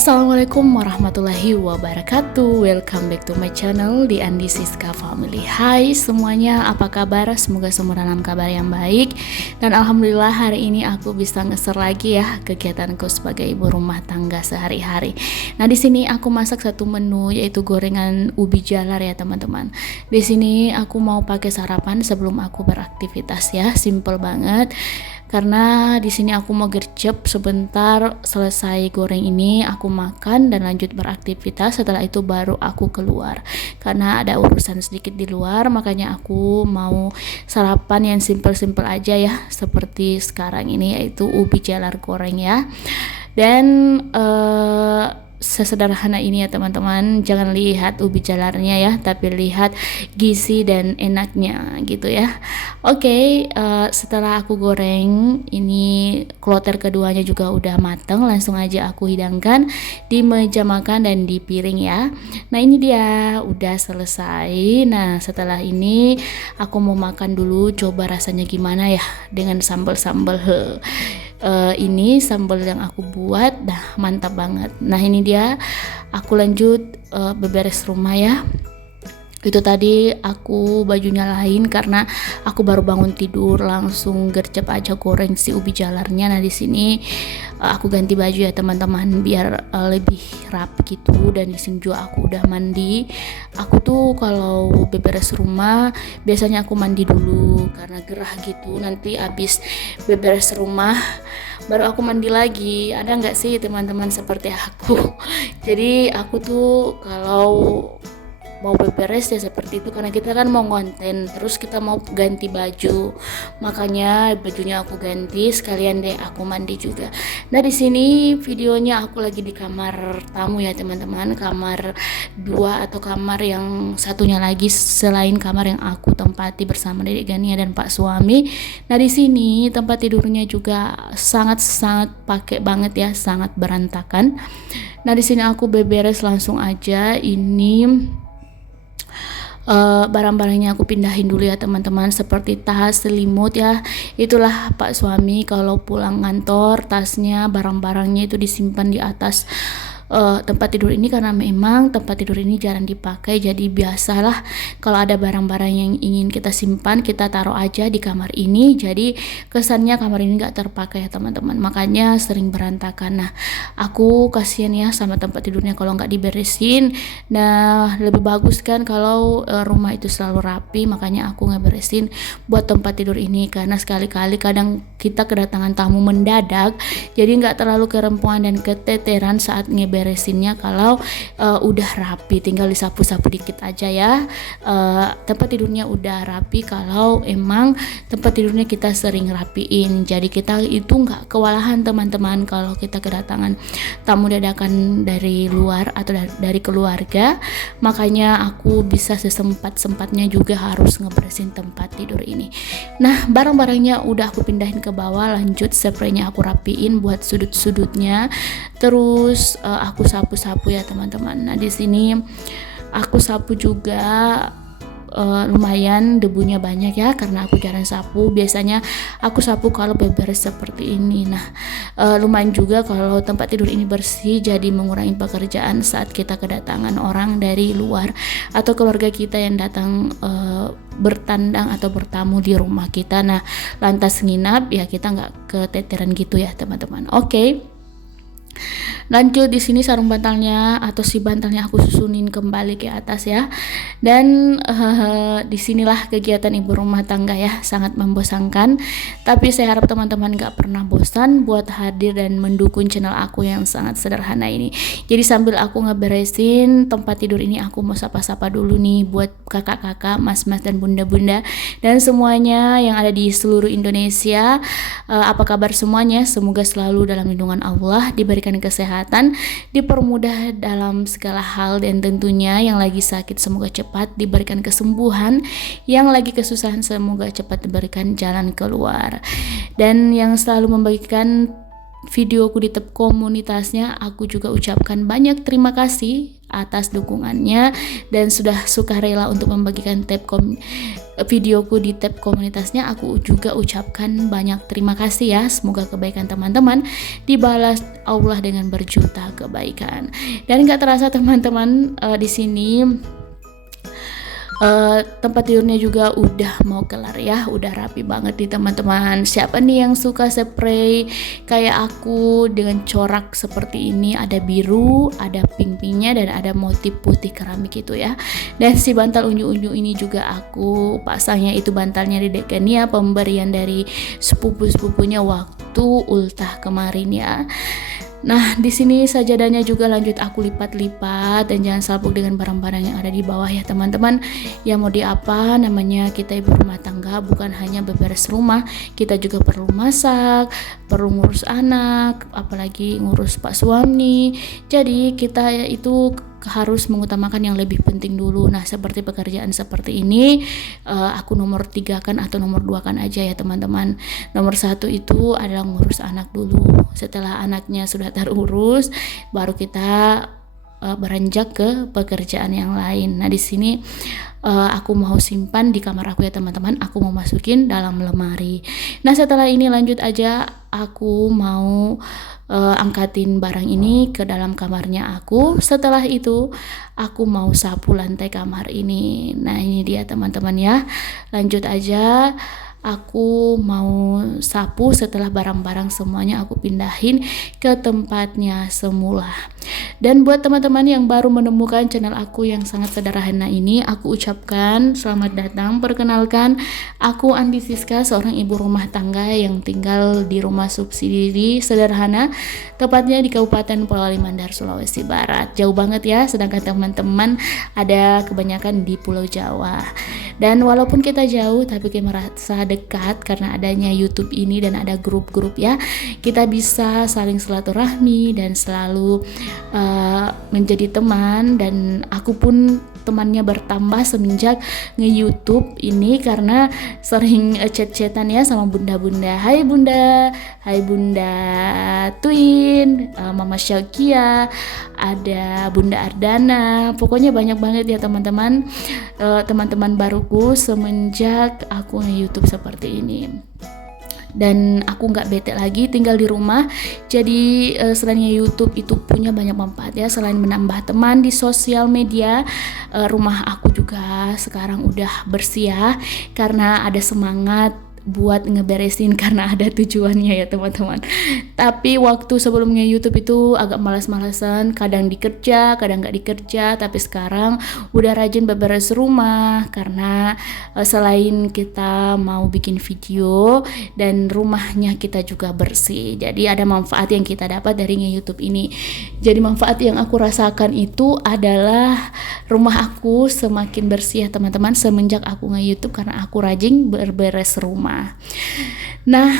Assalamualaikum warahmatullahi wabarakatuh. Welcome back to my channel di Andi Siska Family. Hai semuanya, apa kabar? Semoga semua dalam kabar yang baik. Dan alhamdulillah hari ini aku bisa nge-share lagi ya kegiatanku sebagai ibu rumah tangga sehari-hari. Nah, di sini aku masak satu menu yaitu gorengan ubi jalar ya teman-teman. Di sini aku mau pakai sarapan sebelum aku beraktivitas ya, simple banget. Karena di sini aku mau gercep sebentar, selesai goreng ini aku makan dan lanjut beraktivitas. Setelah itu baru aku keluar karena ada urusan sedikit di luar, makanya aku mau sarapan yang simple-simple aja ya, seperti sekarang ini yaitu ubi jalar goreng ya. Dan sesederhana ini ya teman-teman, jangan lihat ubi jalarnya ya, tapi lihat gizi dan enaknya gitu ya. Oke, setelah aku goreng ini, kloter keduanya juga udah mateng, langsung aja aku hidangkan di meja makan dan di piring ya. Nah ini dia udah selesai. Nah setelah ini aku mau makan dulu, coba rasanya gimana ya dengan sambal-sambal ini sambal yang aku buat, dah mantap banget. Nah ini dia, aku lanjut beberes rumah ya. Itu tadi aku bajunya lain karena aku baru bangun tidur, langsung gercep aja goreng si ubi jalarnya. Nah di sini aku ganti baju ya teman-teman biar lebih rapi gitu. Dan di sini juga aku udah mandi. Aku tuh kalau beberes rumah biasanya aku mandi dulu karena gerah gitu. Nanti abis beberes rumah baru aku mandi lagi. Ada nggak sih teman-teman seperti aku? Jadi aku tuh kalau mau beberes ya seperti itu, karena kita kan mau konten, terus kita mau ganti baju, makanya bajunya aku ganti sekalian deh aku mandi juga. Nah di sini videonya aku lagi di kamar tamu ya teman-teman, kamar 2 atau kamar yang satunya lagi selain kamar yang aku tempati bersama Dedek Gania dan Pak suami. Nah di sini tempat tidurnya juga sangat-sangat pakai banget ya, sangat berantakan. Nah di sini aku beberes langsung aja. Ini barang-barangnya aku pindahin dulu ya teman-teman, seperti tas, selimut ya. Itulah Pak suami kalau pulang kantor, tasnya, barang-barangnya itu disimpan di atas tempat tidur ini, karena memang tempat tidur ini jarang dipakai. Jadi biasalah kalau ada barang-barang yang ingin kita simpan, kita taruh aja di kamar ini, jadi kesannya kamar ini gak terpakai ya teman-teman, makanya sering berantakan. Nah aku kasihan ya sama tempat tidurnya kalau nggak diberesin. Nah lebih bagus kan kalau rumah itu selalu rapi, makanya aku ngeberesin buat tempat tidur ini. Karena sekali-kali kadang kita kedatangan tamu mendadak, jadi nggak terlalu kerempuan dan keteteran saat ngeberesinnya. Kalau udah rapi tinggal disapu-sapu dikit aja ya. Tempat tidurnya udah rapi kalau emang tempat tidurnya kita sering rapiin, jadi kita itu nggak kewalahan teman-teman kalau kita kedatangan tamu dadakan dari luar atau dari keluarga. Makanya aku bisa sesempat-sempatnya juga harus ngebersihin tempat tidur ini. Nah barang-barangnya udah aku pindahin ke bawah, lanjut spraynya aku rapiin buat sudut-sudutnya, terus aku sapu-sapu ya teman-teman. Nah di sini aku sapu juga, lumayan debunya banyak ya karena aku jarang sapu. Biasanya aku sapu kalau beberes seperti ini. Nah lumayan juga kalau tempat tidur ini bersih, jadi mengurangi pekerjaan saat kita kedatangan orang dari luar atau keluarga kita yang datang bertandang atau bertamu di rumah kita. Nah lantas nginap ya, kita nggak keteteran gitu ya teman-teman. Oke. Lanjut di sini sarung bantalnya atau si bantalnya aku susunin kembali ke atas ya. Dan disinilah kegiatan ibu rumah tangga ya, sangat membosankan. Tapi saya harap teman-teman gak pernah bosan buat hadir dan mendukung channel aku yang sangat sederhana ini. Jadi sambil aku ngeberesin tempat tidur ini, aku mau sapa-sapa dulu nih buat kakak-kakak, mas-mas dan bunda-bunda dan semuanya yang ada di seluruh Indonesia. Apa kabar semuanya? Semoga selalu dalam lindungan Allah, diberikan kesehatan, dipermudah dalam segala hal, dan tentunya yang lagi sakit semoga cepat diberikan kesembuhan, yang lagi kesusahan semoga cepat diberikan jalan keluar, dan yang selalu membagikan videoku di tab komunitasnya, aku juga ucapkan banyak terima kasih atas dukungannya dan sudah sukarela untuk membagikan videoku di tab komunitasnya. Aku juga ucapkan banyak terima kasih ya. Semoga kebaikan teman-teman dibalas Allah dengan berjuta kebaikan. Dan gak terasa teman-teman, di sini tempat tidurnya juga udah mau kelar ya, udah rapi banget nih teman-teman. Siapa nih yang suka spray kayak aku dengan corak seperti ini, ada biru, ada pink-pinknya, dan ada motif putih keramik itu ya. Dan si bantal unyu-unyu ini juga aku pasangnya itu bantalnya di Dekania, pemberian dari sepupu-sepupunya waktu ultah kemarin ya. Nah, di sini sajadahnya juga lanjut aku lipat-lipat, dan jangan salpuk dengan barang-barang yang ada di bawah ya teman-teman. Ya mau di apa namanya, kita ibu rumah tangga bukan hanya beberes rumah, kita juga perlu masak, perlu ngurus anak, apalagi ngurus pak suami. Jadi kita itu harus mengutamakan yang lebih penting dulu. Nah, seperti pekerjaan seperti ini, aku nomor 3 kan atau nomor 2 kan aja ya teman-teman. Nomor 1 itu adalah ngurus anak dulu. Setelah anaknya sudah terurus, baru kita beranjak ke pekerjaan yang lain. Nah, di sini aku mau simpan di kamar aku ya teman-teman. Aku mau masukin dalam lemari. Nah, setelah ini lanjut aja, aku mau angkatin barang ini ke dalam kamarnya aku. Setelah itu aku mau sapu lantai kamar ini. Nah, ini dia teman-teman ya. Lanjut aja, aku mau sapu setelah barang-barang semuanya aku pindahin ke tempatnya semula. Dan buat teman-teman yang baru menemukan channel aku yang sangat sederhana ini, aku ucapkan selamat datang. Perkenalkan, aku Andi Siska, seorang ibu rumah tangga yang tinggal di rumah subsidi sederhana, tepatnya di Kabupaten Polewali Mandar, Sulawesi Barat. Jauh banget ya, sedangkan teman-teman ada kebanyakan di Pulau Jawa. Dan walaupun kita jauh, tapi kita merasa dekat karena adanya YouTube ini dan ada grup-grup ya. Kita bisa saling silaturahmi dan selalu menjadi teman, dan aku pun temannya bertambah semenjak nge-YouTube ini karena sering chat-chatan ya sama bunda-bunda. Hai bunda, hai bunda Twin, Mama Syaukia, ada Bunda Ardana, pokoknya banyak banget ya teman-teman, teman-teman baruku semenjak aku nge-YouTube seperti ini. Dan aku nggak bete lagi tinggal di rumah. Jadi selain YouTube itu punya banyak manfaat ya, selain menambah teman di sosial media, rumah aku juga sekarang udah bersih ya, karena ada semangat buat ngeberesin karena ada tujuannya ya teman-teman. Tapi waktu sebelum nge-YouTube itu agak malas-malasan, kadang dikerja, kadang nggak dikerja. Tapi sekarang udah rajin beberes rumah karena selain kita mau bikin video dan rumahnya kita juga bersih. Jadi ada manfaat yang kita dapat dari nge-YouTube ini. Jadi manfaat yang aku rasakan itu adalah rumah aku semakin bersih ya teman-teman semenjak aku nge-YouTube karena aku rajin berberes rumah. Nah,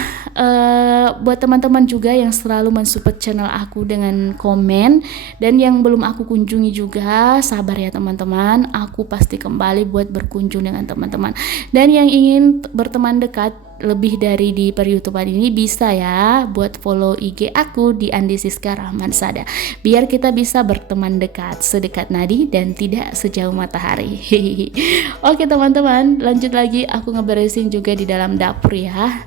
buat teman-teman juga yang selalu mensupport channel aku dengan komen dan yang belum aku kunjungi juga, sabar ya teman-teman, aku pasti kembali buat berkunjung dengan teman-teman. Dan yang ingin berteman dekat lebih dari di per-YouTubean ini bisa ya buat follow IG aku di Andi Siska Rahmansada, biar kita bisa berteman dekat, sedekat nadi dan tidak sejauh matahari. Oke teman-teman, lanjut lagi, aku ngeberesin juga di dalam dapur ya.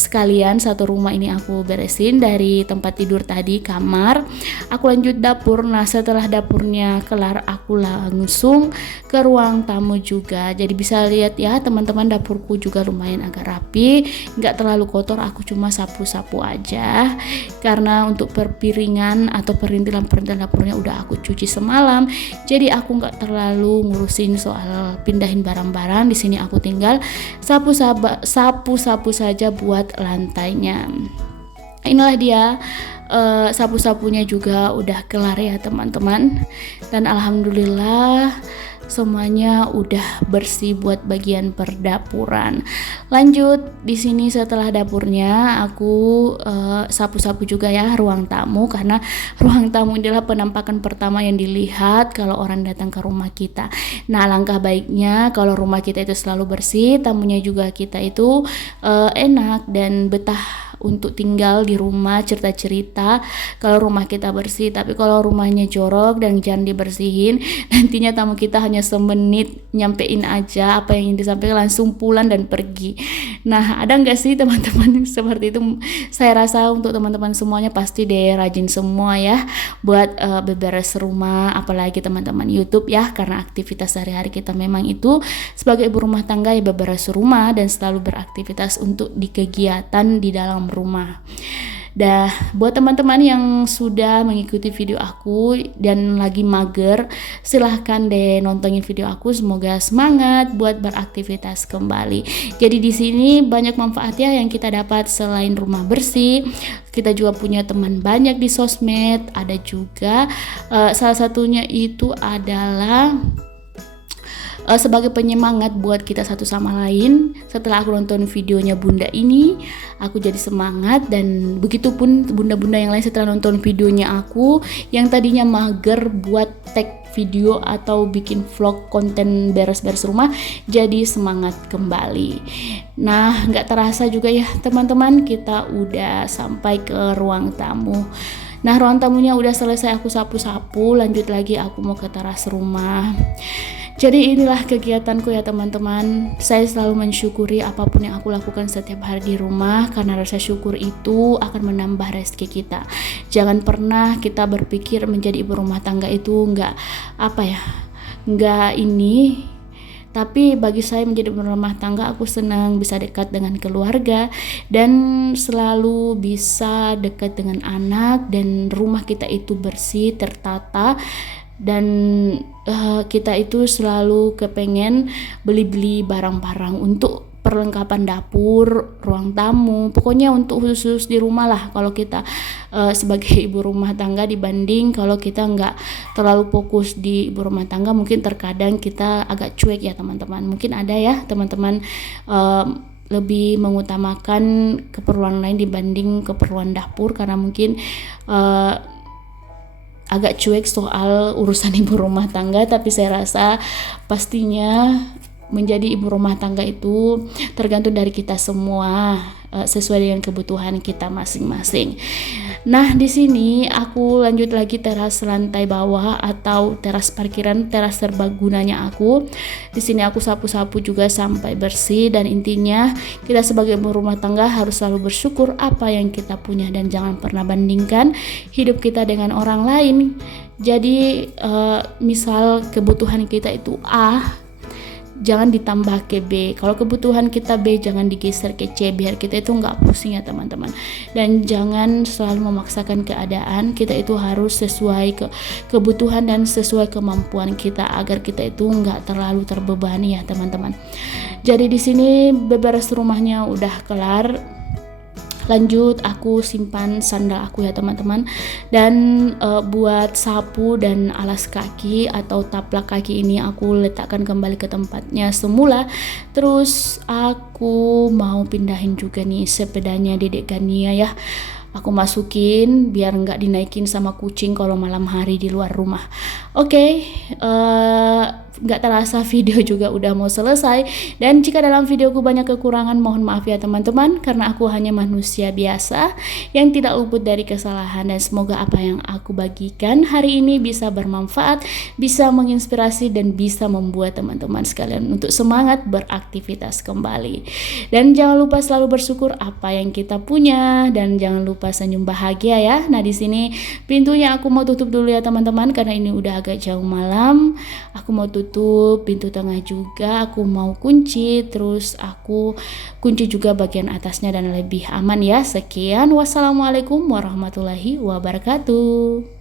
Sekalian satu rumah ini aku beresin, dari tempat tidur tadi, kamar, aku lanjut dapur. Nah, setelah dapurnya kelar, aku langsung ke ruang tamu juga. Jadi bisa lihat ya teman-teman, dapurku juga lumayan agak rapi, nggak terlalu kotor. Aku cuma sapu-sapu aja karena untuk perpiringan atau perintilan-perintilan dapurnya udah aku cuci semalam. Jadi aku nggak terlalu ngurusin soal pindahin barang-barang. Di sini aku tinggal sapu-sapu saja buat lantainya. Inilah dia, sapu-sapunya juga udah kelar ya teman-teman, dan alhamdulillah semuanya udah bersih buat bagian perdapuran. Lanjut di sini setelah dapurnya aku sapu-sapu juga ya ruang tamu, karena ruang tamu adalah penampakan pertama yang dilihat kalau orang datang ke rumah kita. Nah, langkah baiknya kalau rumah kita itu selalu bersih, tamunya juga kita itu enak dan betah untuk tinggal di rumah, cerita-cerita kalau rumah kita bersih. Tapi kalau rumahnya jorok dan jangan dibersihin, nantinya tamu kita hanya semenit nyampein aja apa yang disampaikan langsung pulang dan pergi. Nah, ada nggak sih teman-teman seperti itu? Saya rasa untuk teman-teman semuanya pasti deh rajin semua ya buat beberes rumah, apalagi teman-teman YouTube ya, karena aktivitas sehari-hari kita memang itu sebagai ibu rumah tangga ya beberes rumah dan selalu beraktivitas untuk di kegiatan di dalam rumah. Dah, buat teman-teman yang sudah mengikuti video aku dan lagi mager, silahkan deh nontonin video aku. Semoga semangat buat beraktivitas kembali. Jadi di sini banyak manfaat ya yang kita dapat selain rumah bersih. Kita juga punya teman banyak di sosmed. Ada juga salah satunya itu adalah sebagai penyemangat buat kita satu sama lain. Setelah aku nonton videonya bunda ini, aku jadi semangat, dan begitupun bunda-bunda yang lain setelah nonton videonya aku yang tadinya mager buat tag video atau bikin vlog konten beres-beres rumah, jadi semangat kembali. Nah, nggak terasa juga ya teman-teman, kita udah sampai ke ruang tamu. Nah, ruang tamunya udah selesai aku sapu-sapu, lanjut lagi aku mau ke teras rumah. Jadi inilah kegiatanku ya teman-teman. Saya selalu mensyukuri apapun yang aku lakukan setiap hari di rumah, karena rasa syukur itu akan menambah rezeki kita. Jangan pernah kita berpikir menjadi ibu rumah tangga itu nggak ini. Tapi bagi saya menjadi ibu rumah tangga, aku senang bisa dekat dengan keluarga dan selalu bisa dekat dengan anak, dan rumah kita itu bersih, tertata, dan kita itu selalu kepengen beli-beli barang-barang untuk perlengkapan dapur, ruang tamu, pokoknya untuk khusus di rumah lah kalau kita sebagai ibu rumah tangga, dibanding kalau kita nggak terlalu fokus di ibu rumah tangga. Mungkin terkadang kita agak cuek ya teman-teman. Mungkin ada ya teman-teman lebih mengutamakan keperluan lain dibanding keperluan dapur, karena mungkin agak cuek soal urusan ibu rumah tangga. Tapi saya rasa pastinya menjadi ibu rumah tangga itu tergantung dari kita semua, sesuai dengan kebutuhan kita masing-masing. Nah, di sini aku lanjut lagi teras lantai bawah atau teras parkiran, teras serbagunanya aku. Di sini aku sapu-sapu juga sampai bersih, dan intinya kita sebagai ibu rumah tangga harus selalu bersyukur apa yang kita punya dan jangan pernah bandingkan hidup kita dengan orang lain. Jadi misal kebutuhan kita itu A, jangan ditambah ke B. Kalau kebutuhan kita B, jangan digeser ke C, biar kita itu nggak pusing ya teman-teman. Dan jangan selalu memaksakan keadaan, kita itu harus sesuai kebutuhan dan sesuai kemampuan kita, agar kita itu nggak terlalu terbebani ya teman-teman. Jadi di sini beberes rumahnya udah kelar. Lanjut aku simpan sandal aku ya teman-teman, dan buat sapu dan alas kaki atau taplak kaki ini aku letakkan kembali ke tempatnya semula. Terus aku mau pindahin juga nih sepedanya Dedek Gania ya, aku masukin biar nggak dinaikin sama kucing kalau malam hari di luar rumah. Oke, nggak terasa video juga udah mau selesai. Dan jika dalam videoku banyak kekurangan, mohon maaf ya teman-teman, karena aku hanya manusia biasa yang tidak luput dari kesalahan. Dan semoga apa yang aku bagikan hari ini bisa bermanfaat, bisa menginspirasi, dan bisa membuat teman-teman sekalian untuk semangat beraktivitas kembali. Dan jangan lupa selalu bersyukur apa yang kita punya, dan jangan lupa senyum bahagia ya. Nah, di sini pintunya aku mau tutup dulu ya teman-teman, karena ini udah agak jauh malam. Aku mau tutup pintu tengah juga, aku mau kunci, terus aku kunci juga bagian atasnya dan lebih aman ya. Sekian, wassalamualaikum warahmatullahi wabarakatuh.